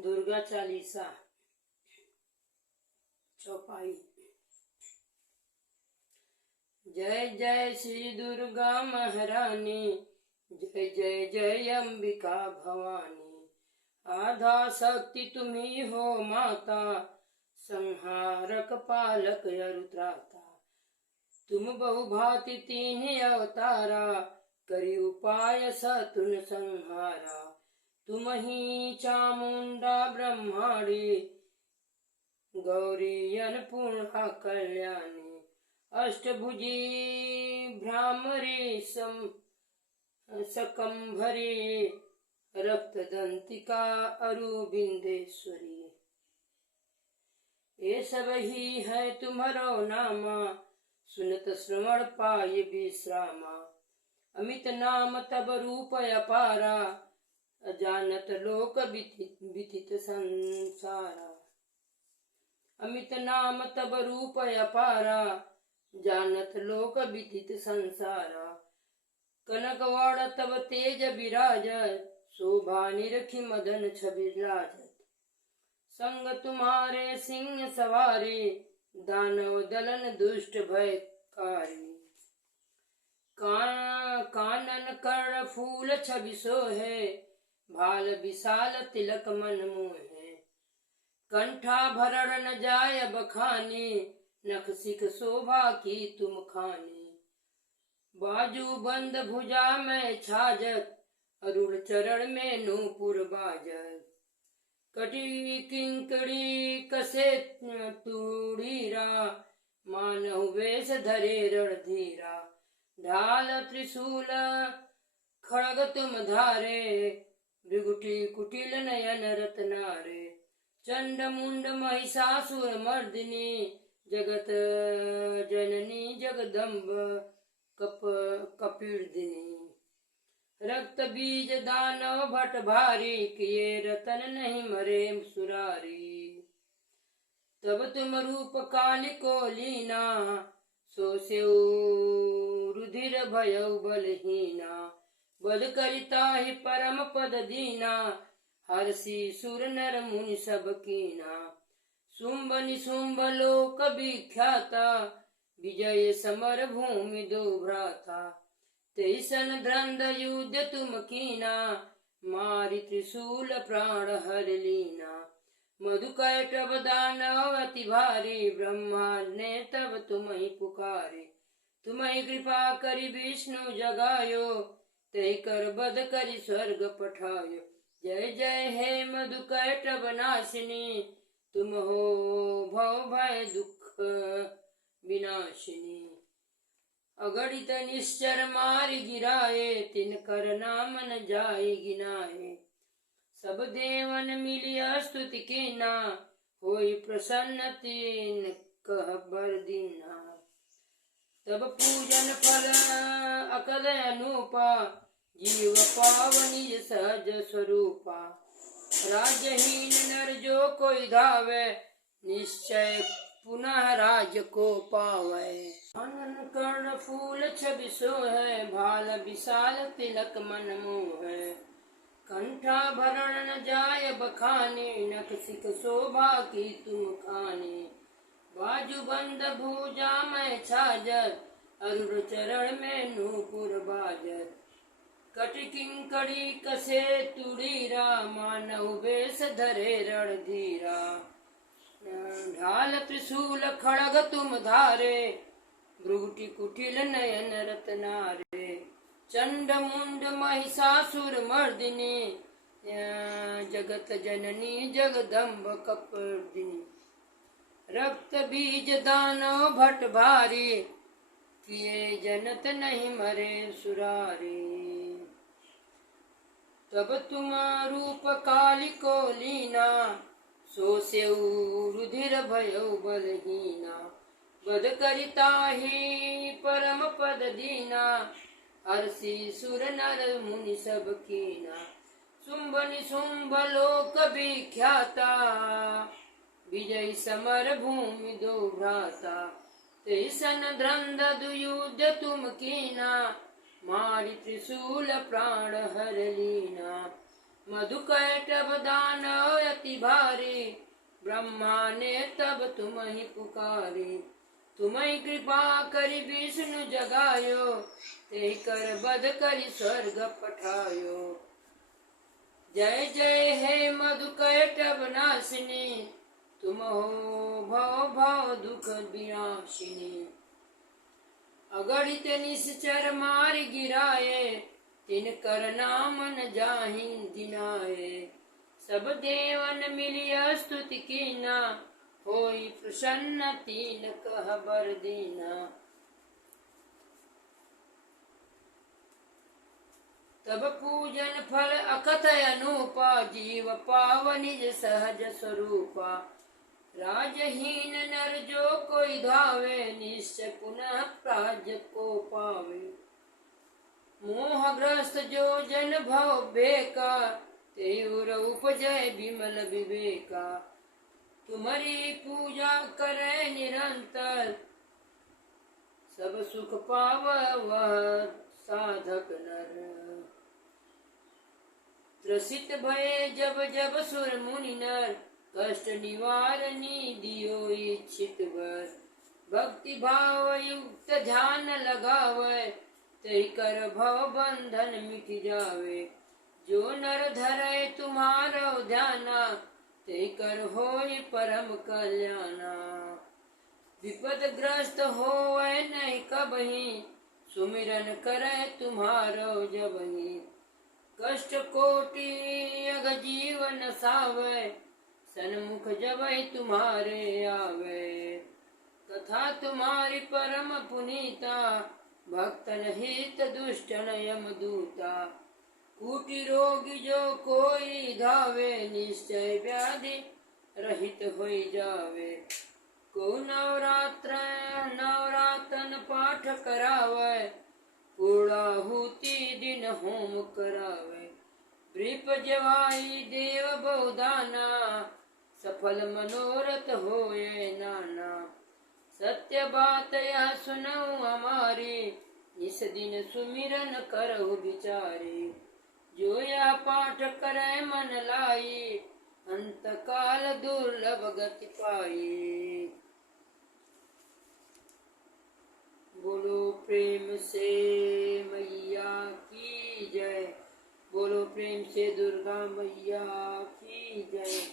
दुर्गा चालीसा चौपाई। जय जय श्री दुर्गा महारानी, जय जय जय अंबिका भवानी। आधा शक्ति तुम्ही हो माता, संहारक पालक अरुत्राता। तुम बहुभांति तीन अवतारा, करी उपाय सतुन संहारा। तुम ही चामुंडा ब्रह्माणी, गौरी अन्नपूर्णा कल्याणी। अष्टभुजी भ्रामरी सकंभरी, रक्तदंतिका अरुबिंदेश्वरी। ये सब ही है तुम्हारो नामा, सुनत श्रवण पाए विश्रामा। अमित नाम तब रूप अपारा, अजानत लोक विदित संसारा। अमित नाम तब रूप अपारा, जानत लोक विदित संसारा। कनकवाड़ तब तेज विराज, शोभा निरखी मदन छवि लाजत। संग तुम्हारे सिंह सवारी, दानव दलन दुष्ट भयकारी। कानन कर्ण फूल छवि सोहे, भाल विशाल तिलक मन मोहे। कंठाभरण न जाय बखानी, नख सिख शोभा की तुम खानी। बाजू बंद भुजा में छाजत, अरुण चरण में नूपुर बाजत। कटी किंकड़ी कसे तूड़ीरा, मानहु वेश धरे रणधीरा। ढाल त्रिशूल खड़ग तुम धारे, भृगुटी कुटिल नयन रत्नारे। चंड मुंड महिषासुर मर्दिनी, जगत जननी जगदम्ब कपीर्दिनी। रक्त बीज दानव भट भारी, किए रतन नहीं मरे सुरारी। तब तुम रूप कालिको लीना, सो सेउ रुधिर भयउ बलहीना। बल करिता ही परम पद दीना, हर्षि सुर नर मुनि सब कीना। शुंभ निशुंभ लोक विख्याता, विजय समर भूमि दो भ्राता। तेसन द्रंद युद्ध तुम कीना, मारि त्रिशूल प्राण हर लीना। मधुकैटभ दानव अति भारी, ब्रह्मा ने तब तुम ही पुकारे। तुम ही कृपा करी विष्णु जगायो, तै कर बध करी स्वर्ग पठायो। जय जय हे मधुकैटभ नाशिनी, तुम हो भव भय दुख विनाशिनी। अगणित निश्चर मारि गिराए, तिनकर नाम न जाय गिनाए। सब देवन मिलिया स्तुति कीना, होई प्रसन्न तीन कह बर दीना। तब पूजन फल अकल अनूपा, जीव पावनी सहज स्वरूपा। राज्यहीन नर जो कोई धावे, निश्चय पुनः राज्य को पावे। कानन कर्ण फूल छवि सोहे, भाल विशाल तिलक मन मोहे। कंठाभरण न जाय बखानी, नख सिख शोभा की तुम खानी। बाजू बंद भुजा में छाजत, अरुण चरण में नूपुर बाजत। कटि किंकड़ी कसे तुड़ीरा, मानहु वेश धरे रणधीरा। ढाल त्रिशूल खड़ग तुम धारे, भृगुटी कुटिल नयन रत्नारे। चंड मुंड महिषासुर मर्दिनी, जगत जननी जगदम्ब कपीर्दिनी। रक्त बीज दानव भट भारी, किए जनत नहीं मरे सुरारी। तब तुम रूप कालिको लीना, सो सेउ रुधिर भयउ बलहीना। बध करिता ही परम पद दीना, हर्षि सुर नर मुनि सब कीना। शुंभ निशुंभ लोक विख्याता, विजय समर भूमि दो भ्राता। तेसन द्रंद युद्ध तुम कीना, मारि त्रिशूल प्राण हर लीना। मधुकैटभ दानव अति भारी, ब्रह्मा ने तब तुम ही पुकारी। तुम ही कृपा करि विष्णु जगायो, ते कर बध करि स्वर्ग पठायो। जय जय हे मधुकैटभ नाशिनी, तुम हो भव भव दुख विनाशिनी। अगणित निश्चर मार गिराए, तिन कर नाम न जाहिं दिनाए। सब देवन मिलिय स्तुति कीना, होई प्रसन्न तीन कह बर दीना। तब पूजन फल अकथय अनूपा, जीव पाव निज सहज स्वरूपा। राजहीन नर जो कोई धावे, निश्चय पुनः प्राज्ञ को पावे। मोहग्रस्त जो जन भव बेका, तेउर उपजय विमल विवेका। तुम्हारी पूजा करे निरंतर, सब सुख पाव वह साधक नर। त्रसित भये जब जब सुर मुनि नर, कष्ट निवारणी दियो इच्छित वर। भक्ति भाव युक्त ध्यान लगावे, तै कर भव बंधन मिट जावे। जो नर धरे तुम्हारो ध्याना, ते कर होय परम कल्याणा। विपद ग्रस्त होय नहीं कबहि, सुमिरन करे तुम्हारो जबहि। कष्ट कोटि अग जीवन सावै, सन्मुख जबहि तुम्हारे आवे। कथा तुम्हारी परम पुनीता, भक्तन हित दुष्टन यम दूता। कूटि रोगी जो कोई धावे, निश्चय व्याधि रहित होई जावे। को नवरातन पाठ करावे, पूर्णाहुति दिन होम करावे। वृप जवाई देव बहुदाना, सफल मनोरथ होए नाना। सत्य बात यह सुनऊ हमारी, इस दिन सुमिरन करहु विचारी। जो यह पाठ करे मन लाई, अंत काल दुर्लभ गति पाई। बोलो प्रेम से मैया की जय, बोलो प्रेम से दुर्गा मैया की जय।